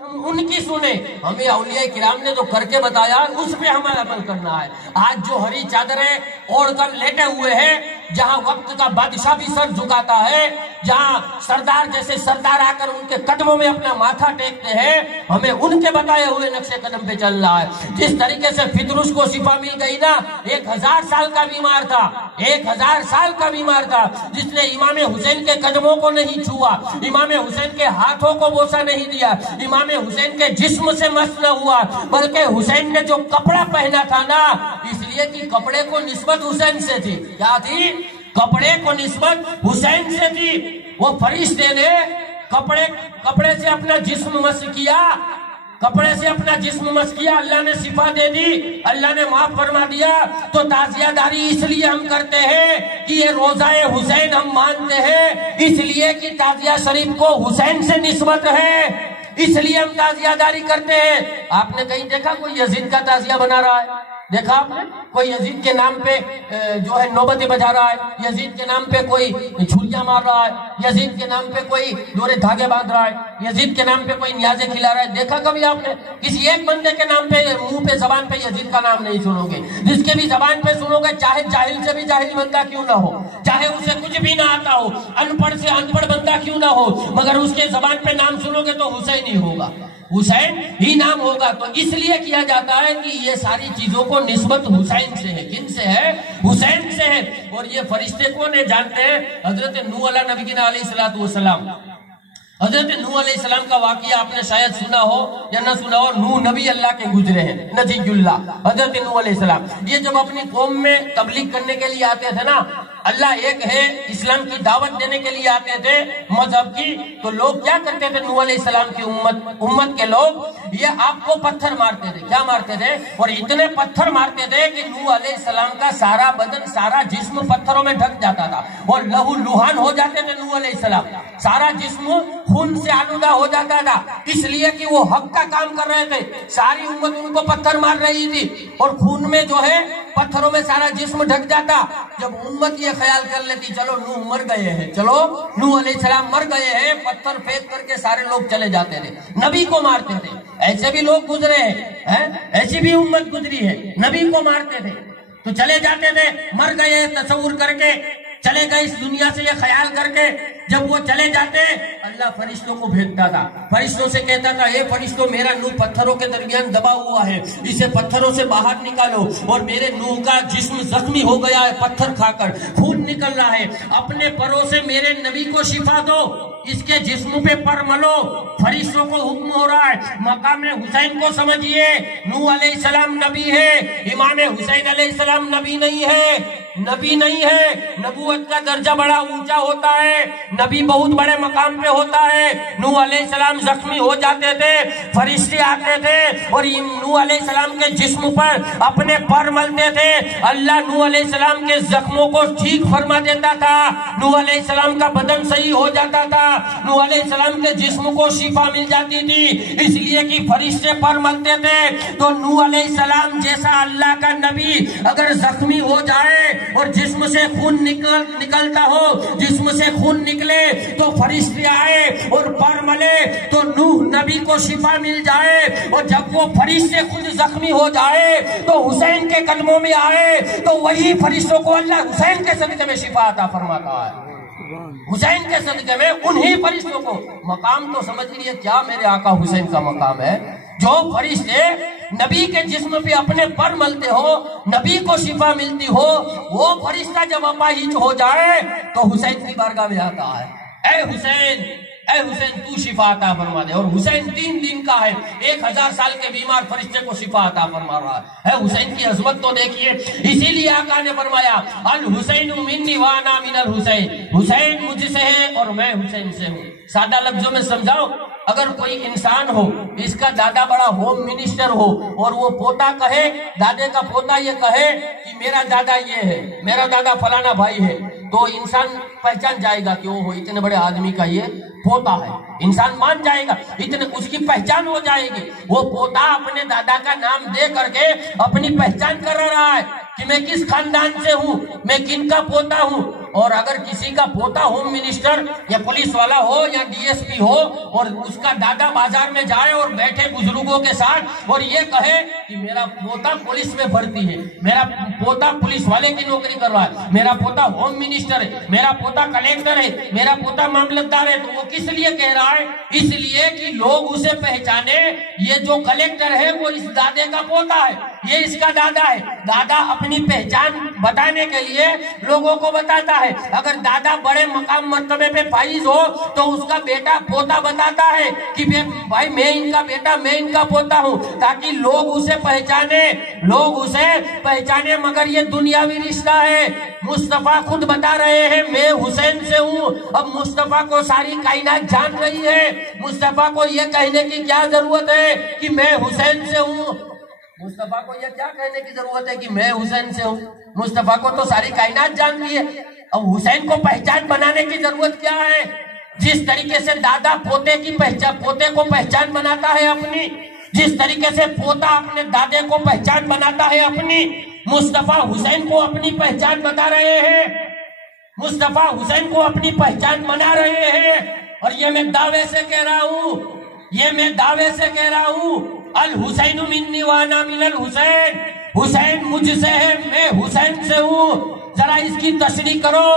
ہم ان کی سنیں، ہمیں اولیاء کرام نے جو کر کے بتایا اس پہ ہمیں عمل کرنا ہے۔ آج جو ہری چادریں اوڑھ کر لیٹے ہوئے ہیں، جہاں وقت کا بادشاہ بھی سر جھکاتا ہے، جہاں سردار جیسے سردار آ کر ان کے قدموں میں اپنا ماتھا ٹیکتے ہیں، ہمیں ان کے بتائے ہوئے نقش قدم پہ چلنا ہے۔ جس طریقے سے فطرس کو شفا مل گئی نا، 1000 سال کا بیمار تھا، 1000 سال کا بیمار تھا، جس نے امام حسین کے قدموں کو نہیں چھوا، امام حسین کے ہاتھوں کو بوسہ نہیں دیا، امام حسین کے جسم سے مس نہ ہوا، بلکہ حسین نے جو کپڑا پہنا تھا نا، اس لیے کہ کپڑے کو نسبت حسین سے تھی۔ کیا تھی؟ کپڑے کو نسبت حسین سے تھی۔ وہ فرشتے نے کپڑے سے اپنا جسم مس کیا، کپڑے سے اپنا جسم مس کیا، اللہ نے شفا دے دی، اللہ نے معاف فرما دیا۔ تو تعزیہ داری اس لیے ہم کرتے ہیں کہ یہ روزہ حسین ہم مانتے ہیں، اس لیے کہ تعزیہ شریف کو حسین سے نسبت ہے، اس لیے ہم تعزیہ داری کرتے ہیں۔ آپ نے کہیں دیکھا کوئی یزید کا تعزیہ بنا رہا ہے؟ دیکھا آپ نے کوئی یزید کے نام پہ جو ہے نوبتیں بجا رہا ہے، یزید کے نام پہ کوئی چھریاں مار رہا ہے، یزید کے نام پہ کوئی دورے دھاگے باندھ رہا ہے، یزید کے نام پہ کوئی نیازیں کھلا رہا ہے؟ دیکھا کبھی آپ نے؟ کسی ایک بندے کے نام پہ منہ پہ زبان پہ یزید کا نام نہیں سنو گے، جس کے بھی زبان پہ سنو گے، چاہے جاہل سے بھی جاہل بندہ کیوں نہ ہو، چاہے اسے کچھ بھی نہ آتا ہو، ان پڑھ سے ان پڑھ بندہ کیوں نہ ہو، مگر اس کے زبان پہ نام سنو گے تو حسین ہی ہوگا، حسین ہی نام ہوگا۔ تو اس لیے کیا جاتا ہے کہ یہ ساری چیزوں کو نسبت حسین سے ہے۔ کن سے ہے؟ حسین سے ہے۔ اور یہ فرشتے کون ہے جانتے ہیں؟ حضرت نوح علیہ نبی علیہ السلام۔ حضرت نوح علیہ السلام کا واقعہ آپ نے شاید سنا ہو یا نہ سنا ہو۔ نوح نبی اللہ کے گزرے ہیں، نجی اللہ، حضرت نوح علیہ السلام۔ یہ جب اپنی قوم میں تبلیغ کرنے کے لیے آتے تھے نا، اللہ ایک ہے، اسلام کی دعوت دینے کے لیے آتے تھے مذہب کی، تو لوگ کیا کرتے تھے؟ نوح علیہ السلام کی امت کے لوگ یہ آپ کو پتھر مارتے تھے۔ کیا مارتے تھے؟ اور اتنے پتھر مارتے تھے کہ نوح علیہ السلام کا سارا بدن، سارا جسم پتھروں میں ڈھک جاتا تھا، اور لہو لہان ہو جاتے تھے نوح علیہ السلام، سارا جسم خون سے آلودہ ہو جاتا تھا، اس لیے کہ وہ حق کا کام کر رہے تھے۔ ساری امت ان کو پتھر مار رہی تھی، اور خون میں جو ہے پتھروں میں سارا جسم ڈھک جاتا۔ جب امت یہ خیال کر لیتی چلو نوح مر گئے ہیں، چلو نوح علیہ السلام مر گئے ہیں، پتھر پھینک کر کے سارے لوگ چلے جاتے تھے، نبی کو مارتے تھے۔ ایسے بھی لوگ گزرے ہیں، ایسی بھی امت گزری ہے، نبی کو مارتے تھے تو چلے جاتے تھے، مر گئے تصور کر کے چلے گئے اس دنیا سے، یہ خیال کر کے۔ جب وہ چلے جاتے اللہ فرشتوں کو بھیجتا تھا، فرشتوں سے کہتا تھا اے فرشتوں، میرا نوح پتھروں کے درمیان دبا ہوا ہے، اسے پتھروں سے باہر نکالو، اور میرے نوح کا جسم زخمی ہو گیا ہے پتھر کھا کر، خون نکل رہا ہے، اپنے پروں سے میرے نبی کو شفا دو، اس کے جسم پہ پر ملو۔ فرشتوں کو حکم ہو رہا ہے، مقام حسین کو سمجھیے، نوح علیہ السلام نبی ہے، امام حسین علیہ السلام نبی نہیں ہے، نبی نہیں ہے۔ نبوت کا درجہ بڑا اونچا ہوتا ہے، نبی بہت بڑے مقام پہ ہوتا ہے۔ نوح علیہ السلام زخمی ہو جاتے تھے، فرشتے آتے تھے اور نوح علیہ السلام کے جسم پر اپنے پر ملتے تھے، اللہ نوح علیہ السلام کے زخموں کو ٹھیک فرما دیتا تھا، نوح علیہ السلام کا بدن صحیح ہو جاتا تھا، نوح علیہ السلام کے جسم کو شفا مل جاتی تھی، اس لیے کہ فرشتے پر ملتے تھے۔ تو نوح علیہ السلام جیسا اللہ کا نبی اگر زخمی ہو جائے اور جسم سے خون نکلتا ہو، جسم سے خون نکلے تو فرشتے آئے اور پر ملے تو نوح نبی کو شفا مل جائے، اور جب وہ فرشتے خود زخمی ہو جائے تو حسین کے قدموں میں آئے تو وہی فرشتوں کو اللہ حسین کے صدقے میں شفا عطا فرماتا ہے، حسین کے صدقے میں انہی فرشتوں کو۔ مقام تو سمجھ لیے کیا میرے آقا حسین کا مقام ہے، جو فرشتے نبی کے جسم پہ اپنے پر ملتے ہو، نبی کو شفا ملتی ہو، وہ فرشتہ جب اپاہج ہو جائے تو حسین کی بارگاہ میں آتا ہے، اے حسین، اے حسین تو شفا عطا فرما دے۔ اور حسین 3 دن کا ہے، 1000 سال کے بیمار فرشتے کو شفا عطا فرما رہا ہے۔ حسین کی عظمت تو دیکھیے، اسی لیے آقا نے فرمایا الحسین منی وانا من الحسین، حسین مجھ سے ہے اور میں حسین سے ہوں۔ سادہ لفظوں میں سمجھاؤ، اگر کوئی انسان ہو، اس کا دادا بڑا ہوم منسٹر ہو، اور وہ پوتا کہے، دادے کا پوتا یہ کہے کہ میرا دادا یہ ہے، میرا دادا فلانا بھائی ہے، تو انسان پہچان جائے گا کہ وہ اتنے بڑے آدمی کا یہ پوتا ہے، انسان مان جائے گا، اتنے اس کی پہچان ہو جائے گی۔ وہ پوتا اپنے دادا کا نام دے کر کے اپنی پہچان کر رہا ہے کہ میں کس خاندان سے ہوں، میں کن کا پوتا ہوں۔ اور اگر کسی کا پوتا ہوم منسٹر یا پولیس والا ہو یا ڈی ایس پی ہو اور اس کا دادا بازار میں جائے اور بیٹھے بزرگوں کے ساتھ اور یہ کہے کہ میرا پوتا پولیس میں بھرتی ہے، میرا پوتا پولیس والے کی نوکری کر رہا ہے، میرا پوتا ہوم منسٹر ہے، میرا پوتا کلیکٹر ہے، میرا پوتا معاملتدار ہے، تو وہ کس لیے کہہ رہا ہے؟ اس لیے کہ لوگ اسے پہچانے، یہ جو کلیکٹر ہے وہ اس دادے کا پوتا ہے، یہ اس کا دادا ہے۔ دادا اپنی پہچان بتانے کے لیے لوگوں کو بتاتا ہے۔ اگر دادا بڑے مقام مرتبے پہ فائز ہو تو اس کا بیٹا پوتا بتاتا ہے کہ بھائی میں ان کا بیٹا، میں ان کا پوتا ہوں، تاکہ لوگ اسے پہچانے، مگر یہ دنیاوی رشتہ ہے۔ مصطفیٰ خود بتا رہے ہیں میں حسین سے ہوں۔ اب مصطفیٰ کو ساری کائنات جان رہی ہے، مصطفیٰ کو یہ کہنے کی کیا ضرورت ہے کہ میں حسین سے ہوں؟ مصطفیٰ کو یہ کیا کہنے کی ضرورت ہے کہ میں حسین سے ہوں؟ مصطفیٰ کو تو ساری کائنات جانتی ہے۔ اب حسین کو پہچان بنانے کی ضرورت کیا ہے؟ جس طریقے سے دادا پوتے کو پہچان بناتا ہے اپنی، جس طریقے سے پوتا اپنے دادے کو پہچان بناتا ہے اپنی، مصطفیٰ حسین کو اپنی پہچان بتا رہے ہیں، مصطفیٰ حسین کو اپنی پہچان بنا رہے ہیں۔ اور یہ میں دعوے سے کہہ رہا ہوں، الحسین منی وانا من الحسین، حسین مجھ سے ہے، میں حسین سے ہوں۔ ذرا اس کی تشریح کرو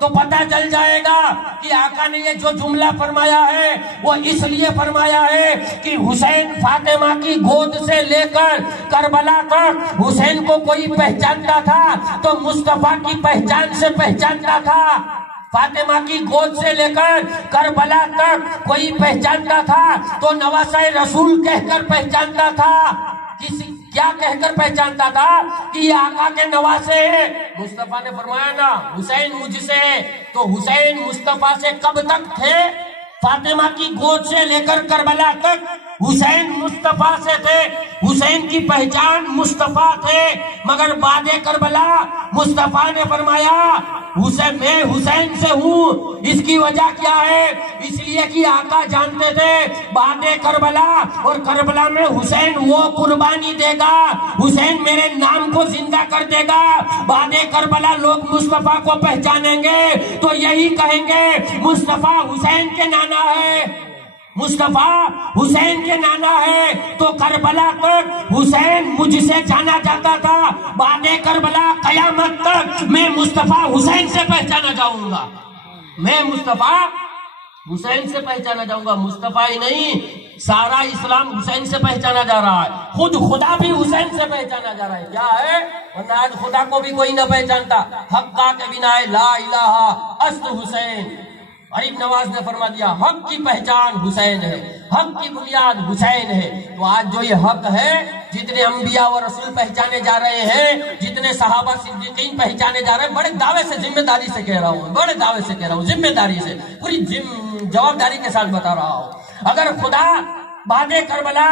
تو پتہ چل جائے گا کہ آقا نے یہ جو جملہ فرمایا ہے وہ اس لیے فرمایا ہے کہ حسین فاطمہ کی گود سے لے کر کربلا تک حسین کو کوئی پہچانتا تھا تو مصطفیٰ کی پہچان سے پہچانتا تھا۔ فاطمہ کی گود سے لے کر کربلا تک کوئی پہچانتا تھا تو نواسہ رسول کہہ کر پہچانتا تھا۔ کیا کہہ کر پہچانتا تھا کہ یہ آقا کے نواسے ہیں۔ مصطفیٰ نے فرمایا نا حسین مجھ سے، تو حسین مصطفیٰ سے کب تک تھے؟ فاطمہ کی گود سے لے کر کربلا تک حسین مصطفیٰ سے تھے، حسین کی پہچان مصطفیٰ تھے، مگر بعد کربلا مصطفیٰ نے فرمایا میں حسین سے ہوں۔ اس کی وجہ کیا ہے؟ اس لیے کہ آقا جانتے تھے بعد کربلا اور کربلا میں حسین وہ قربانی دے گا، حسین میرے نام کو زندہ کر دے گا۔ بعد کربلا لوگ مصطفیٰ کو پہچانیں گے تو یہی کہیں گے مصطفیٰ حسین کے نانا ہے، مصطفیٰ حسین کے نانا ہے۔ تو کربلا تک حسین مجھ سے جانا جاتا تھا، بعد کربلا قیامت تک میں مصطفیٰ حسین سے پہچانا جاؤں گا، میں مصطفیٰ حسین سے پہچانا جاؤں گا۔ مصطفیٰ ہی نہیں، سارا اسلام حسین سے پہچانا جا رہا ہے، خود خدا بھی حسین سے پہچانا جا رہا ہے۔ کیا ہے؟ ورنہ آج خدا کو بھی کوئی نہ پہچانتا۔ حقا کے بنا لا الہ است حسین، غریب نواز نے فرما دیا حق کی پہچان حسین ہے، حق کی بنیاد حسین ہے۔ تو آج جو یہ حق ہے، جتنے انبیاء و رسول پہچانے جا رہے ہیں، جتنے صحابہ صدیقین پہچانے جا رہے ہیں، بڑے دعوے سے ذمہ داری سے کہہ رہا ہوں، ذمہ داری سے پوری جوابداری کے ساتھ بتا رہا ہوں۔ اگر خدا بعد کربلا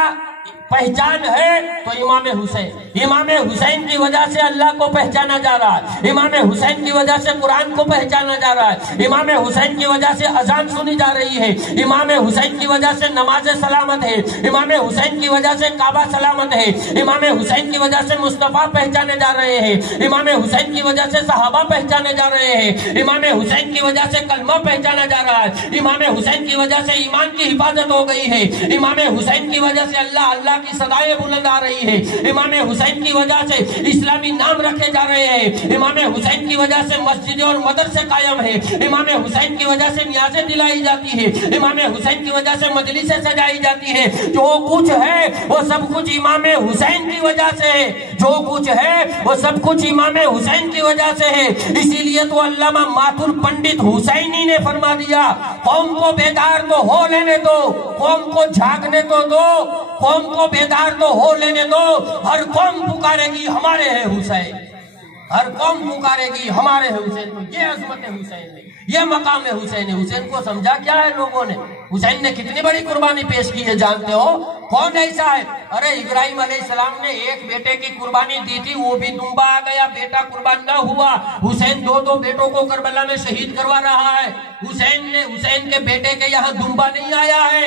پہچان ہے تو امام حسین کی وجہ سے اللہ کو پہچانا جا رہا ہے، امام حسین کی وجہ سے قرآن کو پہچانا جا رہا ہے، امام حسین کی وجہ سے اذان سنی جا رہی ہے، امام حسین کی وجہ سے نماز سلامت ہے، امام حسین کی وجہ سے کعبہ سلامت ہے، امام حسین کی وجہ سے مصطفیٰ پہچانے جا رہے ہیں، امام حسین کی وجہ سے صحابہ پہچانے جا رہے ہیں، امام حسین کی وجہ سے کلمہ پہچانا جا رہا ہے، امام حسین کی وجہ سے ایمان کی حفاظت ہو گئی ہے، امام حسین کی وجہ سے اللہ کی صدائیں بلند آ رہی ہے، امام حسین کی وجہ سے اسلامی نام رکھے جا رہے ہیں، امام حسین کی وجہ سے مسجدیں اور مدرسے قائم ہیں، امام حسین کی وجہ سے نیازیں دلائی جاتی ہے، امام حسین کی وجہ سے مجلسیں سجائی جاتی ہے۔ جو کچھ ہے وہ سب کچھ امام حسین کی وجہ سے ہے، جو کچھ ہے وہ سب کچھ امام حسین کی وجہ سے ہے۔ اسی لیے تو علامہ ماتھر پنڈت حسینی نے فرما دیا قوم کو بیدار تو ہو لینے دو، قوم کو جھاگنے تو دو، قوم کو بیدار تو ہو لینے دو، ہر قوم پکارے گی ہمارے ہے حسین، ہر قوم پکارے گی ہمارے ہے حسین۔ تو یہ عظمت حسین ہے، یہ مقام حسین ہے۔ حسین کو سمجھا کیا ہے لوگوں نے؟ حسین نے کتنی بڑی قربانی پیش کی ہے جانتے ہو؟ کون ایسا ہے؟ ارے ابراہیم علیہ السلام نے ایک بیٹے کی قربانی دی تھی، وہ بھی دمبا آ گیا، بیٹا قربان نہ ہوا۔ حسین دو بیٹوں کو کربلا میں شہید کروا رہا ہے۔ حسین کے بیٹے کے یہاں دمبا نہیں آیا ہے،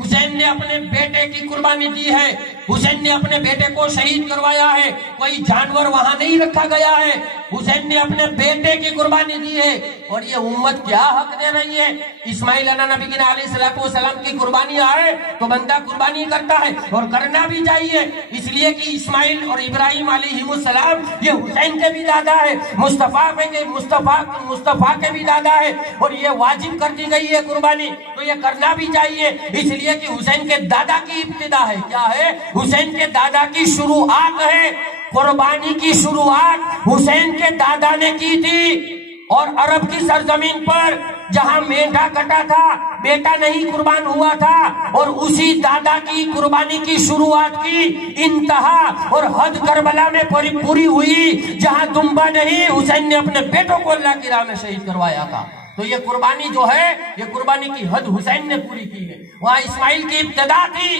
حسین نے اپنے بیٹے کی قربانی دی ہے۔ حسین نے اپنے بیٹے کو شہید کروایا ہے، کوئی جانور وہاں نہیں رکھا گیا ہے، حسین نے اپنے بیٹے کی قربانی دی ہے، اور یہ امت کیا حق دے رہی ہے؟ اسماعیل نبی علیہ السلام کی قربانی آئے تو بندہ قربانی کرتا ہے، اور کرنا بھی چاہیے، اس لیے کہ اسماعیل اور ابراہیم علیہ السلام یہ حسین کے بھی دادا ہے، مصطفیٰ کے بھی دادا ہے، اور یہ واجب کر دی گئی ہے قربانی، تو یہ کرنا بھی چاہیے، اس لیے کہ حسین کے دادا کی ابتدا ہے، کیا ہے؟ حسین کے دادا کی شروعات ہے، قربانی کی شروعات حسین کے دادا نے کی تھی، اور عرب کی سرزمین پر جہاں مینڈھا کٹا تھا بیٹا نہیں قربان ہوا تھا، اور اسی دادا کی قربانی کی شروعات کی انتہا اور حد کربلا میں پوری ہوئی، جہاں دمبا نہیں، حسین نے اپنے بیٹوں کو اللہ کی راہ میں شہید کروایا تھا۔ تو یہ قربانی جو ہے، یہ قربانی کی حد حسین نے پوری کی ہے، وہاں اسماعیل کی ابتدا تھی،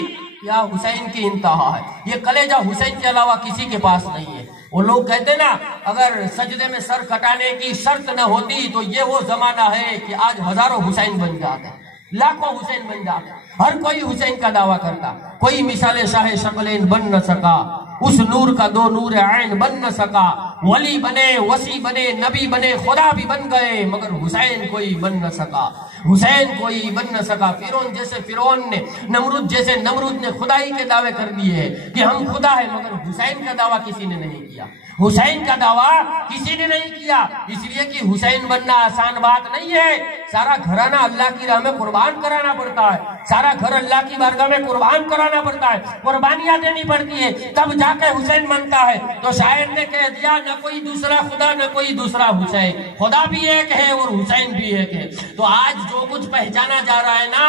یا حسین کی انتہا ہے، یہ کلیجہ حسین کے علاوہ کسی کے پاس نہیں ہے۔ وہ لوگ کہتے نا اگر سجدے میں سر کٹانے کی شرط نہ ہوتی تو یہ وہ زمانہ ہے کہ آج ہزاروں حسین بن جاتے، لاکھوں حسین بن جاتے، ہر کوئی حسین کا دعویٰ کرتا، کوئی مثال شاہ شکلین بن نہ سکا، اس نور کا دو نور عین بن نہ سکا، ولی بنے، وسی بنے، نبی بنے، خدا بھی بن گئے، مگر حسین کوئی بن نہ سکا، حسین کوئی بن نہ سکا۔ فرعون جیسے فرعون نے، نمرود جیسے نمرود نے خدائی کے دعوے کر دیے کہ ہم خدا ہیں، مگر حسین کا دعویٰ کسی نے نہیں کیا، حسین کا دعویٰ کسی نے نہیں کیا، اس لیے کہ حسین بننا آسان بات نہیں ہے، سارا گھرانہ اللہ کی راہ میں قربان کرانا پڑتا ہے، سارا گھر اللہ کی بارگاہ میں قربان کرانا پڑتا ہے، قربانیاں دینی پڑتی ہے، تب جا کے حسین بنتا ہے۔ تو شاعر نے کہہ دیا نہ کوئی دوسرا خدا نہ کوئی دوسرا حسین، خدا بھی ایک ہے اور حسین بھی ایک ہے۔ تو آج جو کچھ پہچانا جا رہا ہے نا،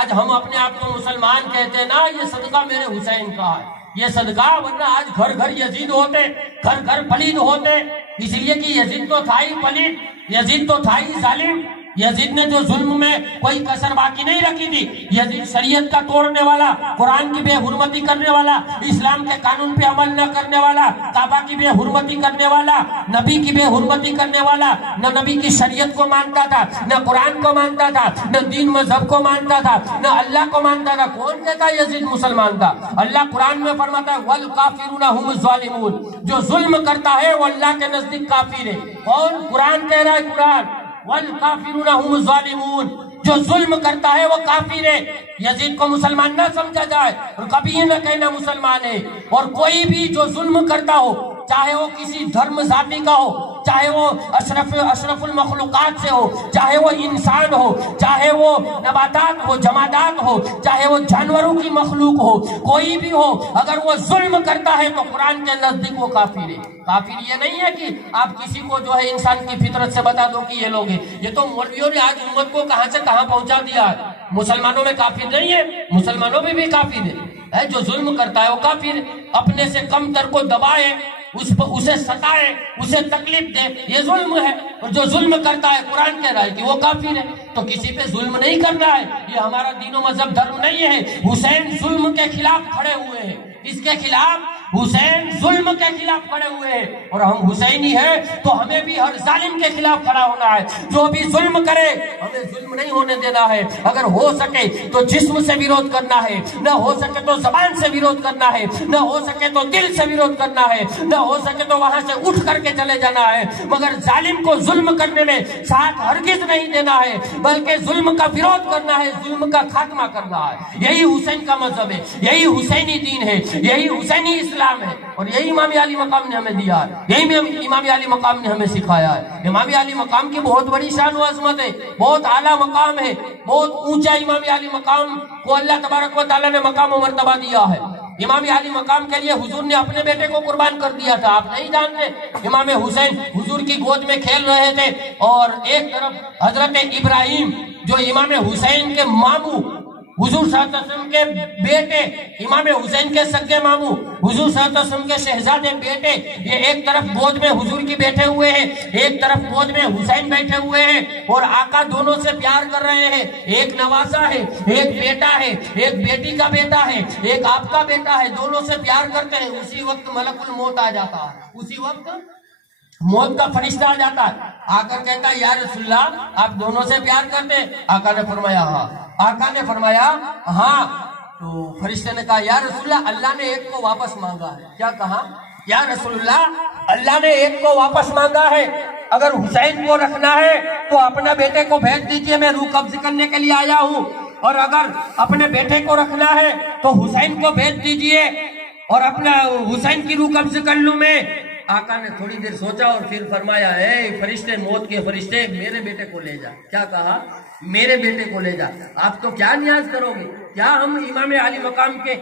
آج ہم اپنے آپ کو مسلمان کہتے ہیں نا، یہ صدقہ میرے حسین کا ہے، یہ صدقہ، ورنہ آج گھر گھر یزید ہوتے، گھر گھر پلید ہوتے، اس لیے کہ یزید تو تھا ہی پلید، یزید تو تھا ہی ظالم، یزید نے جو ظلم میں کوئی کسر باقی نہیں رکھی تھی، یزید شریعت کا توڑنے والا، قرآن کی بے حرمتی کرنے والا، اسلام کے قانون پہ عمل نہ کرنے والا، کعبہ کی بے حرمتی کرنے والا، نبی کی بے حرمتی کرنے والا، نہ نبی کی شریعت کو مانتا تھا، نہ قرآن کو مانتا تھا، نہ دین مذہب کو مانتا تھا، نہ اللہ کو مانتا تھا۔ کون کہتا ہے یزید مسلمان تھا؟ اللہ قرآن میں فرماتا ہے وَالْكَافِرُونَ هُمُ الظَّالِمُونَ، جو ظلم کرتا ہے وہ اللہ کے نزدیک کافر ہے۔ کون؟ قرآن کہہ رہا ہے، قرآن وَالْكَافِرُونَ هُمُ الظَّالِمُونَ، جو ظلم کرتا ہے وہ کافر ہے۔ یزید کو مسلمان نہ سمجھا جائے اور کبھی یہ نہ کہنا مسلمان ہے، اور کوئی بھی جو ظلم کرتا ہو، چاہے وہ کسی دھرم ذاتی کا ہو، چاہے وہ اشرف المخلوقات سے ہو، چاہے وہ انسان ہو، چاہے وہ نباتات ہو، جمادات ہو، چاہے وہ جانوروں کی مخلوق ہو، کوئی بھی ہو، اگر وہ ظلم کرتا ہے تو قرآن کے نزدیک وہ کافر ہے۔ کافر یہ نہیں ہے کہ آپ کسی کو جو ہے انسان کی فطرت سے بتا دو کہ یہ لوگ ہیں، یہ تو مولویوں نے آج امت کو کہاں سے کہاں پہنچا دیا ہے۔ مسلمانوں میں کافر نہیں ہے، مسلمانوں میں بھی کافر ہے، جو ظلم کرتا ہے وہ کافر ہے، اپنے سے کم تر کو دبائے، اسے ستائے، اسے تکلیف دے، یہ ظلم ہے، اور جو ظلم کرتا ہے قرآن کہہ رہا ہے کہ وہ کافر ہے۔ تو کسی پہ ظلم نہیں کرنا ہے، یہ ہمارا دین و مذہب دھرم نہیں ہے۔ حسین ظلم کے خلاف کھڑے ہوئے ہیں، اس کے خلاف، حسین ظلم کے خلاف کھڑے ہوئے ہیں، اور ہم حسینی ہیں تو ہمیں بھی ہر ظالم کے خلاف کھڑا ہونا ہے۔ جو بھی ظلم کرے ہمیں ظلم نہیں ہونے دینا ہے، اگر ہو سکے تو جسم سے ویرود کرنا ہے، نہ ہو سکے تو زبان سے ویرود کرنا ہے، نہ ہو سکے تو دل سے ویرود کرنا ہے، نہ ہو سکے تو وہاں سے اٹھ کر کے چلے جانا ہے، مگر ظالم کو ظلم کرنے میں ساتھ ہرگز نہیں دینا ہے، بلکہ ظلم کا ویرود کرنا ہے، ظلم کا خاتمہ کرنا ہے۔ یہی حسین کا مذہب ہے، یہی حسینی دین ہے، یہی حسینی اسلام ہے، اور یہی امام علی مقام نے ہمیں دیا ہے، یہی امام علی مقام نے ہمیں سکھایا ہے۔ امام علی مقام کی بہت بڑی شان و عظمت ہے، بہت اعلیٰ مقام ہے، بہت اونچا امام علی مقام کو اللہ تبارک و تعالیٰ نے مقام و مرتبہ دیا ہے۔ امام علی مقام کے لیے حضور نے اپنے بیٹے کو قربان کر دیا تھا، آپ نہیں جانتے؟ امام حسین حضور کی گود میں کھیل رہے تھے، اور ایک طرف حضرت ابراہیم جو امام حسین کے ماموں، حضور صلی اللہ علیہ وسلم کے بیٹے، امام حسین کے سگے ماموں، حضور صلی اللہ علیہ وسلم کے شہزادے بیٹے، یہ ایک طرف گود میں حضور کی بیٹھے ہوئے ہیں، ایک طرف گود میں حسین بیٹھے ہوئے ہیں، اور آقا دونوں سے پیار کر رہے ہیں، ایک نوازا ہے، ایک بیٹا ہے، ایک بیٹی کا بیٹا ہے، ایک آپ کا بیٹا ہے، دونوں سے پیار کرتے ہیں۔ اسی وقت ملک الموت آ جاتا ہے، اسی وقت موت کا فرشتہ آ جاتا ہے، آ کر کہتا ہے یا رسول اللہ آپ دونوں سے پیار کرتے ہیں؟ آقا نے فرمایا ہاں، آقا نے فرمایا ہاں، تو فرشتے نے کہا یا رسول اللہ اللہ نے ایک کو واپس مانگا ہے. کیا کہا؟ یا رسول اللہ اللہ نے ایک کو واپس مانگا ہے، اگر حسین کو رکھنا ہے تو اپنا بیٹے کو بھیج دیجئے، میں روح قبض کرنے کے لیے آیا ہوں، اور اگر اپنے بیٹے کو رکھنا ہے تو حسین کو بھیج دیجئے اور اپنا حسین کی روح قبض کر لوں میں. آقا نے تھوڑی دیر سوچا اور پھر فرمایا اے فرشتے، موت کے فرشتے، میرے بیٹے کو لے جا. کیا کہا؟ میرے بیٹے کو لے جا. آپ تو کیا نیاز کرو گے؟ کیا ہم امام علی مقام کے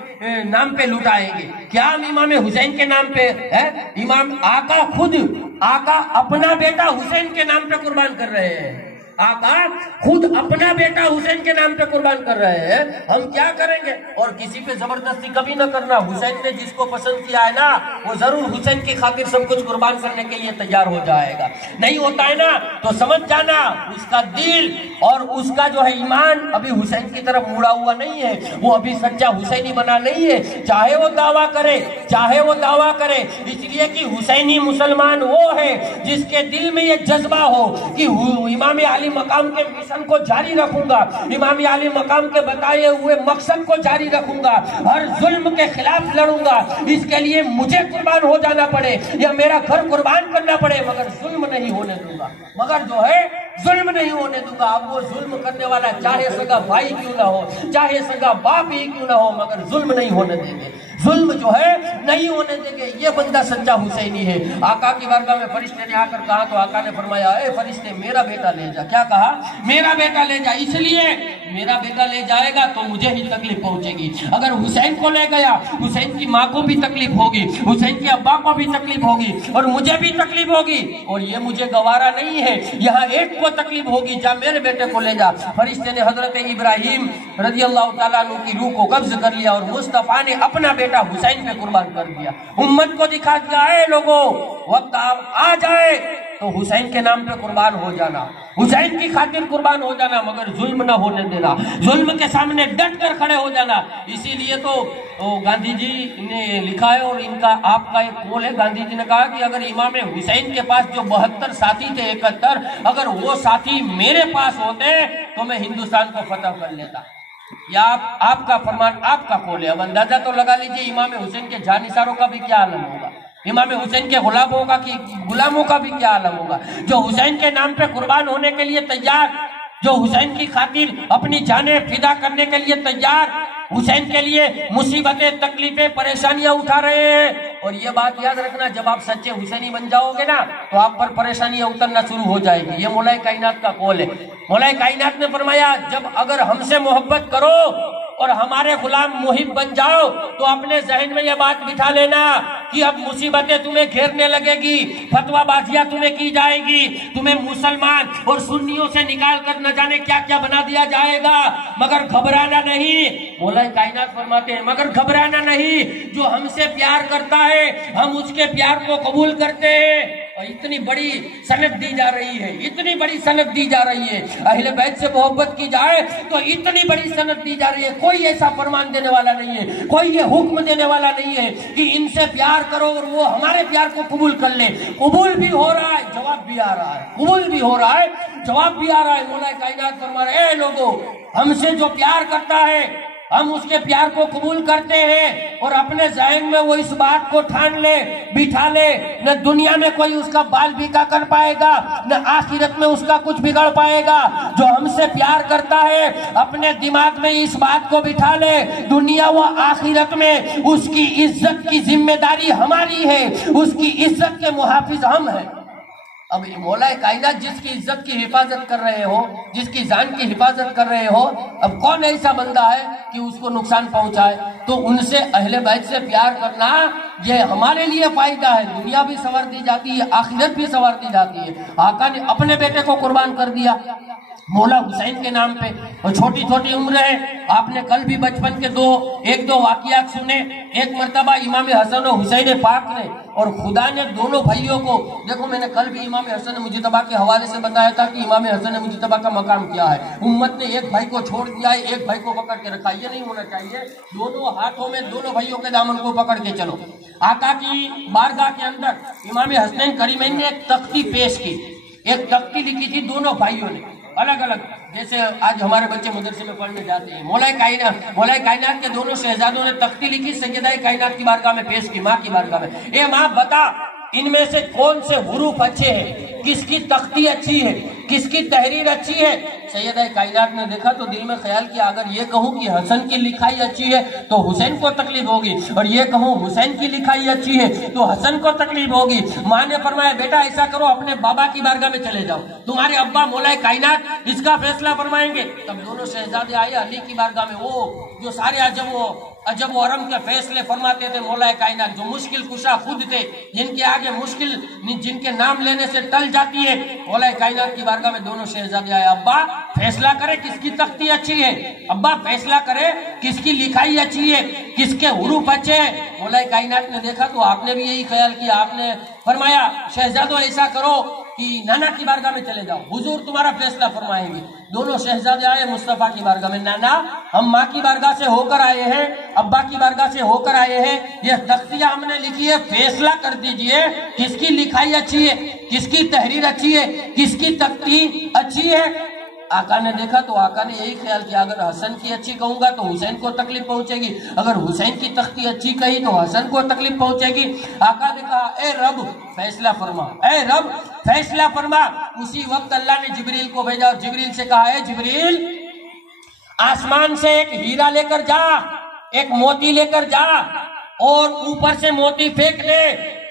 نام پہ لٹائیں گے؟ کیا ہم امام حسین کے نام پہ امام آقا خود آقا اپنا بیٹا حسین کے نام پہ قربان کر رہے ہیں. آقا خود اپنا بیٹا حسین کے نام پہ قربان کر رہے ہیں، ہم کیا کریں گے؟ اور کسی پہ زبردستی کبھی نہ کرنا. حسین نے جس کو پسند کیا ہے نا، وہ ضرور حسین کی خاطر سب کچھ قربان کرنے کے لیے تیار ہو جائے گا. نہیں ہوتا ہے نا تو سمجھ جانا اس کا دل اور اس کا جو ہے ایمان ابھی حسین کی طرف مڑا ہوا نہیں ہے، وہ ابھی سچا حسینی بنا نہیں ہے. چاہے وہ دعویٰ کرے اس لیے کہ حسینی مسلمان وہ ہے جس کے دل میں یہ جذبہ ہو کہ امام علی مقام کے مشن کو جاری رکھوں گا، امام علی مقام کے بتائے ہوئے مقصد کو جاری رکھوں گا، ہر ظلم کے خلاف لڑوں گا. اس کے لیے مجھے قربان ہو جانا پڑے یا میرا گھر قربان کرنا پڑے، مگر ظلم نہیں ہونے دوں گا. ظلم نہیں ہونے دوں گا. اب وہ ظلم کرنے والا چاہے سگا بھائی کیوں نہ ہو، چاہے سگا باپ ہی کیوں نہ ہو، مگر ظلم نہیں ہونے دیں گے. ظلم جو ہے نہیں ہونے دیں گے. یہ بندہ سچا حسینی ہے. آقا کی بارگاہ میں فرشتے نے آ کر کہا تو آقا نے فرمایا اے فرشتے میرا بیٹا لے جا. کیا کہا؟ میرا بیٹا لے جا. اس لیے میرا بیٹا لے جائے گا تو مجھے ہی تکلیف پہنچے گی. اگر حسین کو لے گیا حسین کی ماں کو بھی تکلیف ہوگی، حسین کے ابا کو بھی تکلیف ہوگی اور مجھے بھی تکلیف ہوگی، اور یہ مجھے گوارا نہیں ہے. یہاں ایک کو تکلیف ہوگی، جا میرے بیٹے کو لے جا. فرشتے نے حضرت ابراہیم رضی اللہ تعالیٰ عنہ کی روح کو قبض کر لیا اور مصطفیٰ نے اپنا بیٹا حسین پہ قربان کر دیا. امت کو دکھا دیا اے لوگوں وقت آ جائے تو حسین کے نام پہ قربان ہو جانا، حسین کی خاطر قربان ہو جانا، مگر ظلم نہ ہونے دینا، ظلم کے سامنے ڈٹ کر کھڑے ہو جانا. اسی لیے تو گاندھی جی نے لکھا ہے، اور ان کا آپ کا ایک قول ہے، گاندھی جی نے کہا کہ اگر امام حسین کے پاس جو 72 ساتھی تھے 71، اگر وہ ساتھی میرے پاس ہوتے تو میں ہندوستان کو فتح کر لیتا. یا آپ کا فرمان، آپ کا قول ہے. اب اندازہ تو لگا لیجئے امام حسین کے جانثاروں کا بھی کیا عالم ہوگا، امام حسین کے غلاموں کا بھی کیا عالم ہوگا، جو حسین کے نام پہ قربان ہونے کے لیے تیار، جو حسین کی خاطر اپنی جانیں فدا کرنے کے لیے تیار، حسین کے لیے مصیبتیں، تکلیفیں، پریشانیاں اٹھا رہے ہیں. اور یہ بات یاد رکھنا، جب آپ سچے حسینی بن جاؤ گے نا تو آپ پر پریشانیاں اترنا شروع ہو جائے گی. یہ مولا کائنات کا قول ہے. مولا کائنات نے فرمایا جب اگر ہم سے محبت کرو اور ہمارے غلام محب بن جاؤ تو اپنے ذہن میں یہ بات بٹھا لینا کہ اب مصیبتیں تمہیں گھیرنے لگے گی، فتویٰ بازیاں تمہیں کی جائے گی، تمہیں مسلمان اور سنیوں سے نکال کر نہ جانے کیا کیا بنا دیا جائے گا، مگر گھبرانا نہیں. مولا کائنات فرماتے ہیں مگر گھبرانا نہیں، جو ہم سے پیار کرتا ہے ہم اس کے پیار کو قبول کرتے ہیں. اور اتنی بڑی سند دی جا رہی ہے، اتنی بڑی سند دی جا رہی ہے. اہل بیت سے محبت کی جائے تو اتنی بڑی سند دی جا رہی ہے. کوئی ایسا فرمان دینے والا نہیں ہے، کوئی یہ حکم دینے والا نہیں ہے کہ ان سے پیار کرو اور وہ ہمارے پیار کو قبول کر لے. قبول بھی ہو رہا ہے، جواب بھی آ رہا ہے، قبول بھی ہو رہا ہے، جواب بھی آ رہا ہے. مولا کائنات فرما رہے ہیں اے لوگوں، ہم سے جو پیار کرتا ہے ہم اس کے پیار کو قبول کرتے ہیں، اور اپنے ذہن میں وہ اس بات کو ٹھان لے، بٹھا لے، نہ دنیا میں کوئی اس کا بال بیکا کر پائے گا، نہ آخرت میں اس کا کچھ بگڑ پائے گا. جو ہم سے پیار کرتا ہے اپنے دماغ میں اس بات کو بٹھا لے، دنیا و آخرت میں اس کی عزت کی ذمہ داری ہماری ہے، اس کی عزت کے محافظ ہم ہیں. اب مولا کائنات جس کی عزت کی حفاظت کر رہے ہو، جس کی جان کی حفاظت کر رہے ہو، اب کون ایسا بندہ ہے کہ اس کو نقصان پہنچائے؟ تو ان سے اہل بیت سے پیار کرنا یہ ہمارے لیے فائدہ ہے. دنیا بھی سنور دی جاتی ہے، آخرت بھی سنور دی جاتی ہے. آقا نے اپنے بیٹے کو قربان کر دیا مولا حسین کے نام پہ، اور چھوٹی چھوٹی عمر ہے. آپ نے کل بھی بچپن کے ایک دو واقعات سنے. ایک مرتبہ امام حسن و حسین پاک نے اور خدا نے دونوں بھائیوں کو، دیکھو میں نے کل بھی امام حسن مجتبیٰ کے حوالے سے بتایا تھا کہ امام حسن مجتبیٰ کا مقام کیا ہے. امت نے ایک بھائی کو چھوڑ دیا ہے، ایک بھائی کو پکڑ کے رکھا. یہ نہیں ہونا چاہیے. دونوں ہاتھوں میں دونوں بھائیوں کے دامن کو پکڑ کے چلو. آقا کی بارگاہ کے اندر امام حسنین کریمین نے ایک تختی پیش کی، ایک تختی لکھی تھی دونوں بھائیوں نے الگ الگ. جیسے آج ہمارے بچے مدرسے میں پڑھنے جاتے ہیں، مولا کائنات کے دونوں شہزادوں نے تختی لکھی، سیدہ کائنات کی بارگاہ میں پیش کی، ماں کی بارگاہ میں، اے ماں بتا ان میں سے کون سے حروف اچھے ہیں، کس کی تختی اچھی ہے، کس کی تحریر اچھی ہے۔ سیدہ کائنات نے دیکھا تو دل میں خیال کیا اگر یہ کہوں کہ حسن کی لکھائی اچھی ہے تو حسین کو تکلیف ہوگی، اور یہ کہوں حسین کی لکھائی اچھی ہے تو حسن کو تکلیف ہوگی۔ ماں نے فرمایا بیٹا ایسا کرو اپنے بابا کی بارگاہ میں چلے جاؤ، تمہارے ابا مولا کائنات اس کا فیصلہ فرمائیں گے۔ تب دونوں شہزادے آئے علی کی بارگاہ میں، وہ جو سارے عجب و عرم کے فیصلے فرماتے تھے، مولا کائنات جو مشکل کشا خود تھے، جن کے آگے مشکل جن کے نام لینے سے ٹل جاتی ہے، مولا کائنات کی بارگاہ میں دونوں شہزادے آئے، ابا فیصلہ کرے کس کی تختی اچھی ہے، ابا فیصلہ کرے کس کی لکھائی اچھی ہے، کس کے حروف اچھے ہیں۔ مولا کائنات نے دیکھا تو آپ نے بھی یہی خیال کیا، آپ نے فرمایا شہزادوں ایسا کرو کہ نانا کی بارگاہ میں چلے جاؤ، حضور تمہارا فیصلہ فرمائیں گے۔ دونوں شہزادے آئے مصطفیٰ کی بارگاہ میں، نانا ہم ماں کی بارگاہ سے ہو کر آئے ہیں، ابا کی بارگاہ سے ہو کر آئے ہیں، یہ تختیاں ہم نے لکھی ہے، فیصلہ کر دیجئے کس کی لکھائی اچھی ہے، کس کی تحریر اچھی ہے، کس کی تختی اچھی ہے۔ آقا نے دیکھا تو آقا نے یہی خیال کیا اگر حسن کی اچھی کہوں گا تو حسین کو تکلیف پہنچے گی، اگر حسین کی تختی اچھی کہی تو حسن کو تکلیف پہنچے گی۔ آقا نے کہا اے رب فیصلہ فرما، اے رب فیصلہ فرما۔ اسی وقت اللہ نے جبریل کو بھیجا اور جبریل سے کہا اے جبریل آسمان سے ایک ہیرا لے کر جا، ایک موتی لے کر جا اور اوپر سے موتی پھینک دے،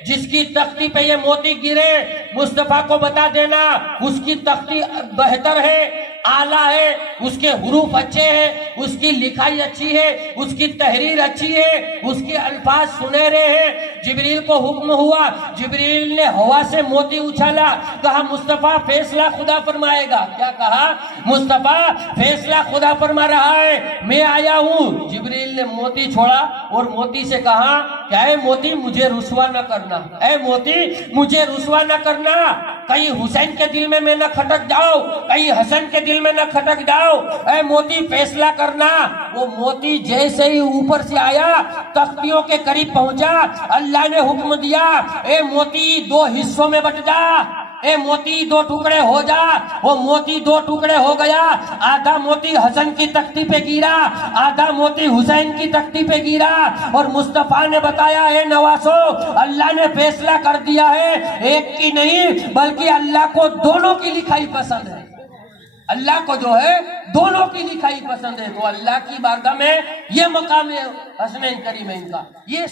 جس کی تختی پہ یہ موتی گرے مصطفیٰ کو بتا دینا اس کی تختی بہتر ہے، اعلیٰ ہے، اس کے حروف اچھے ہیں، اس کی لکھائی اچھی ہے، اس کی تحریر اچھی ہے، اس کے الفاظ سنہرے ہیں۔ جبریل کو حکم ہوا، جبریل نے ہوا سے موتی اچھالا، کہا مصطفیٰ فیصلہ خدا فرمائے گا۔ کیا کہا؟ مصطفیٰ فیصلہ خدا فرما رہا ہے، میں آیا ہوں۔ جبریل نے موتی چھوڑا اور موتی سے کہا کہ اے موتی مجھے رسوا نہ کرنا، اے موتی مجھے رسوا نہ کرنا، کہیں حسین کے دل میں نہ کھٹک جاؤ، کہیں حسن کے دل میں نہ کھٹک جاؤ، اے موتی فیصلہ کرنا۔ وہ موتی جیسے ہی اوپر سے آیا تختیوں کے قریب پہنچا، اللہ نے حکم دیا اے موتی دو حصوں میں بٹ جا، اے موتی دو ٹکڑے ہو جا۔ وہ موتی دو ٹکڑے ہو گیا، آدھا موتی حسن کی تختی پہ گرا، آدھا موتی حسین کی تختی پہ گرا، اور مصطفیٰ نے بتایا اے نواسو اللہ نے فیصلہ کر دیا ہے، ایک کی نہیں بلکہ اللہ کو دونوں کی لکھائی پسند ہے، اللہ کو جو ہے دونوں کی لکھائی پسند ہے۔ تو اللہ کی بارگاہ میں یہ مقام ہے حسنین کریمین کا، یہ